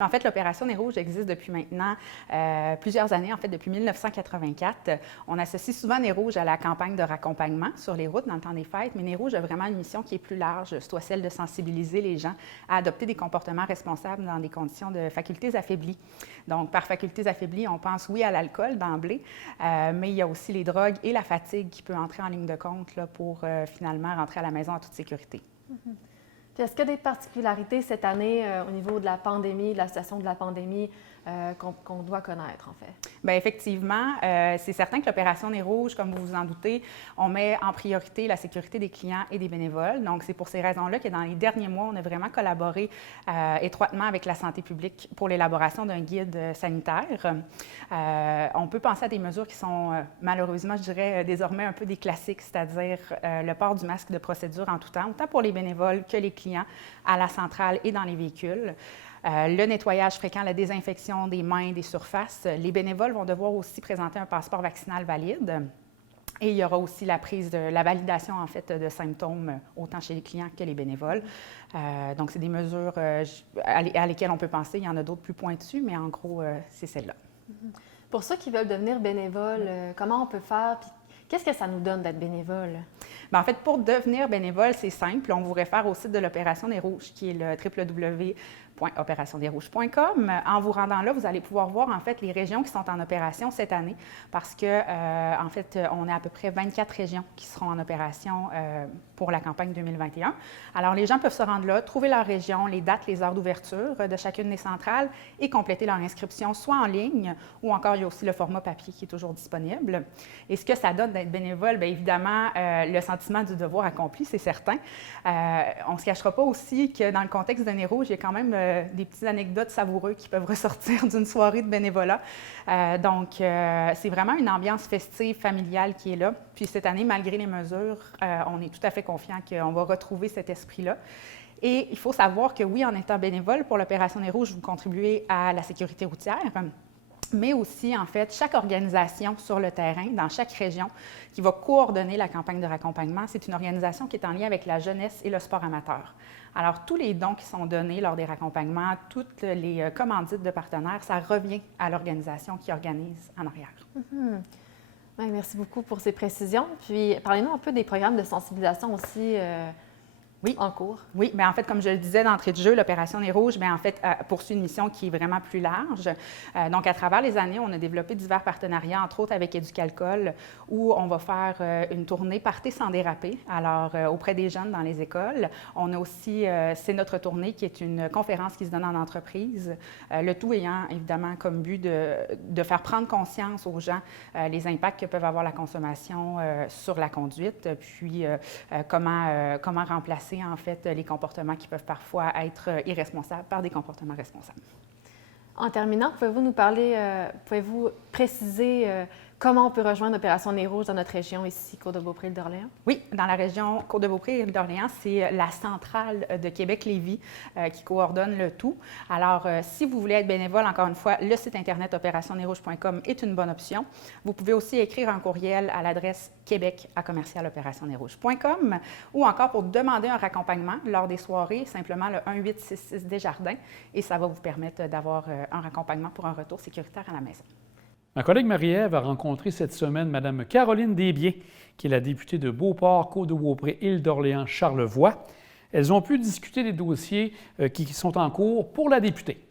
En fait, l'Opération Nez Rouge existe depuis maintenant plusieurs années, en fait depuis 1984. On associe souvent Nez Rouge à la campagne de raccompagnement sur les routes dans le temps des fêtes, mais Nez Rouge a vraiment une mission qui est plus large, soit celle de sensibiliser les gens à adopter des comportements responsables dans des conditions de facultés affaiblies. Donc, par facultés affaiblies, on pense oui à l'alcool d'emblée, mais il y a aussi les drogues et la fatigue qui peut entrer en ligne de compte là, pour finalement rentrer à la maison en toute sécurité. Mm-hmm. Est-ce qu'il y a des particularités cette année au niveau de la pandémie, de la situation de la pandémie qu'on doit connaître, en fait? Bien, effectivement, c'est certain que l'Opération Nez Rouge, comme vous vous en doutez, on met en priorité la sécurité des clients et des bénévoles. Donc, c'est pour ces raisons-là que dans les derniers mois, on a vraiment collaboré étroitement avec la santé publique pour l'élaboration d'un guide sanitaire. On peut penser à des mesures qui sont malheureusement, je dirais, désormais un peu des classiques, c'est-à-dire le port du masque de procédure en tout temps, autant pour les bénévoles que les clients à la centrale et dans les véhicules. Le nettoyage fréquent, la désinfection des mains, des surfaces. Les bénévoles vont devoir aussi présenter un passeport vaccinal valide. Et il y aura aussi la prise de la validation, en fait, de symptômes, autant chez les clients que les bénévoles. Donc, c'est des mesures à lesquelles on peut penser. Il y en a d'autres plus pointues, mais en gros, c'est celle-là. Pour ceux qui veulent devenir bénévoles, comment on peut faire? Puis qu'est-ce que ça nous donne d'être bénévole? Bien, en fait, pour devenir bénévole, c'est simple. On vous réfère au site de l'Opération Nez Rouge, qui est le www.opérationnezrouge.com. En vous rendant là, vous allez pouvoir voir, en fait, les régions qui sont en opération cette année, parce que, en fait, on est à peu près 24 régions qui seront en opération pour la campagne 2021. Alors, les gens peuvent se rendre là, trouver leur région, les dates, les heures d'ouverture de chacune des centrales et compléter leur inscription, soit en ligne ou encore, il y a aussi le format papier qui est toujours disponible. Et ce que ça donne d'être bénévole, bien évidemment, le sentiment du devoir accompli, c'est certain. On ne se cachera pas aussi que dans le contexte de Nez Rouge, il y a quand même des petites anecdotes savoureuses qui peuvent ressortir d'une soirée de bénévolat. Donc, c'est vraiment une ambiance festive, familiale qui est là. Puis cette année, malgré les mesures, on est tout à fait confiant qu'on va retrouver cet esprit-là. Et il faut savoir que oui, en étant bénévole pour l'Opération Nez Rouge, vous contribuez à la sécurité routière, mais aussi, en fait, chaque organisation sur le terrain, dans chaque région, qui va coordonner la campagne de raccompagnement, c'est une organisation qui est en lien avec la jeunesse et le sport amateur. Alors, tous les dons qui sont donnés lors des raccompagnements, toutes les commandites de partenaires, ça revient à l'organisation qui organise en arrière. Mm-hmm. Oui, merci beaucoup pour ces précisions. Puis, parlez-nous un peu des programmes de sensibilisation aussi oui. En cours. Oui, bien en fait, comme je le disais d'entrée de jeu, l'Opération Nez Rouge, bien en fait, poursuit une mission qui est vraiment plus large. Donc, à travers les années, on a développé divers partenariats, entre autres avec Éducalcool, où on va faire une tournée Partez sans déraper, alors auprès des jeunes dans les écoles. On a aussi, c'est notre tournée qui est une conférence qui se donne en entreprise, le tout ayant évidemment comme but de faire prendre conscience aux gens les impacts que peuvent avoir la consommation sur la conduite, puis comment remplacer en fait les comportements qui peuvent parfois être irresponsables par des comportements responsables. En terminant, pouvez-vous nous parler, pouvez-vous préciser comment on peut rejoindre l'Opération Nez Rouge dans notre région ici, Côte-de-Beaupré et d'Orléans? Oui, dans la région Côte-de-Beaupré et d'Orléans, c'est la centrale de Québec-Lévis qui coordonne le tout. Alors, si vous voulez être bénévole, encore une fois, le site internet opérationnezrouge.com est une bonne option. Vous pouvez aussi écrire un courriel à l'adresse québec@opérationnezrouge.com ou encore pour demander un raccompagnement lors des soirées, simplement le 1-866 Desjardins et ça va vous permettre d'avoir un raccompagnement pour un retour sécuritaire à la maison. Ma collègue Marie-Ève a rencontré cette semaine Mme Caroline Desbiens, qui est la députée de Beauport, Côte-de-Beaupré, Île-d'Orléans, Charlevoix. Elles ont pu discuter des dossiers qui sont en cours pour la députée.